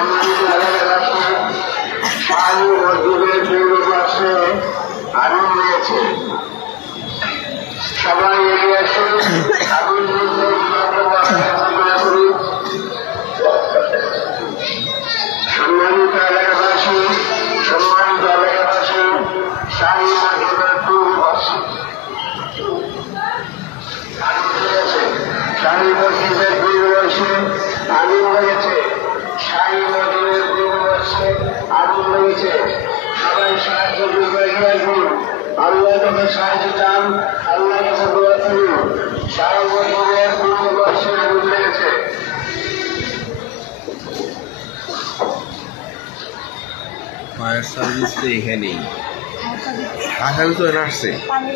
সম্মানিত এলাকাবাসী, শাহী মসজিদের পূর্ব পাশে আগুন লেগেছে। সবাই এগিয়ে আসুন, আগুন সম্মানিত এলাকাবাসী, শাহী মসজিদের পূর্ব পাশে শাহী মসজিদের পূর্ব পাশে আগুন লেগেছে। শাহী মসজিদের পূর্ব পাশে আগুন লেগেছে। সবাই সাহায্য করুন, আল্লাহ কাছে সাহায্য চান, আল্লাহ কাছে দোয়া করুন। শাহী মসজিদের পূর্ব পাশে আগুন লেগেছে। ফায়ার সার্ভিস তো এখানেই, আসামি তো আসছে। পানি